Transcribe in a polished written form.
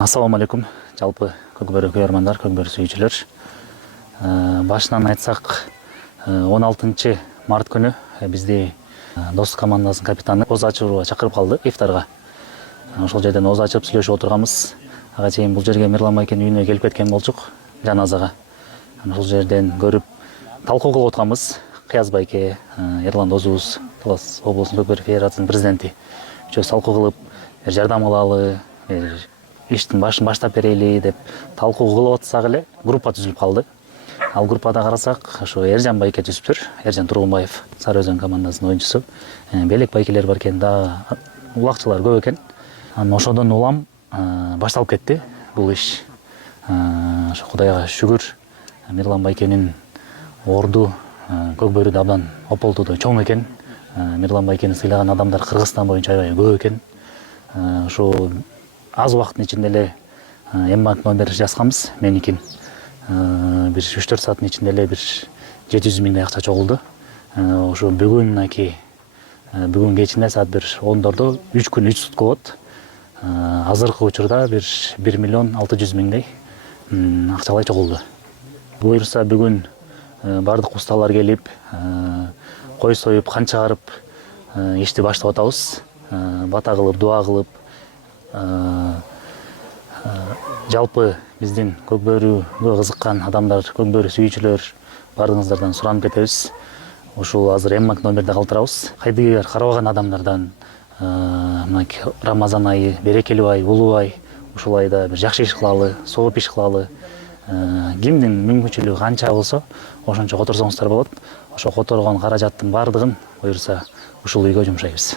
Ассаламу алейкум, жалпы көкбөрү көрөрмандар, көкбөрү сүйүүчүлөр. Башынан айтсак, 16 март күнү бизди достук командасынын капитаны оз ачууга чакырып калды ифтарга. Ошол жерден оз ачып сүйлөшүп отурганбыз. Ага чейин бул жерге Мирлан байкенин үйүнө келип кеткен болчук, жаназага. Ошол жерден көрүп талкуу кылып атканбыз. Кыяз байке, Эрлан досубуз, Талас облустунун көкбөрү федерациясынын президенти. Үчөөбүз талкуу кылып, жардам кылалы, иштин башын баштап берели деп талкуу кылып атсак эле группа түзүлүп калды. Ал группада карасак, ошо Эржан байке түзүптүр. Эржан Тургунбаев, Сары Өзөн командасынын оюнчусу. Белек байкелер бар экен, да улакчылар көп экен. Анан ошодон улам башталып кетти бул иш. Ошо Кудайга шүгүр, Мирлан байкенин орду көкбөрүдө абдан ополтудо чоң экен. Мирлан байкени сыйлаган адамдар Кыргызстан боюнча аябай көп экен. Ошо аз убакыттын ичинде эле эмбанк номер жазганбыз, меникин. Бир 3-4 сааттын ичинде эле бир 700 миңдей акча чогулду. Ошо бүгүн кечинде саат бир 10дордо 3 күн 3 сутка болот. Азыркы учурда бир 1 миллион 600 миңдей акчалай чогулду. Буюрса бүгүн бардык усталар келип, кой союп, кан чыгарып ишти баштап атабыз. Бата кылып, дуа кылып, жалпы биздин көкбөрүгө кызыккан адамдар, көкбөрү сүйүүчүлөр бардыгыңыздардан суранып кетебиз. Ушул азыр эмбанк номерде калтырабыз. Кайдыгер карабаган адамдардан мына Рамазан айы, берекелүү ай, улуу ай, ушул айда бир жакшы иш кылалы, сооп иш кылалы. Кимдин мүмкүнчүлүгү канча болсо, ошончо которсоңуздар болот. Ошо которгон каражаттын бардыгын буюрса ушул үйгө жумшайбыз.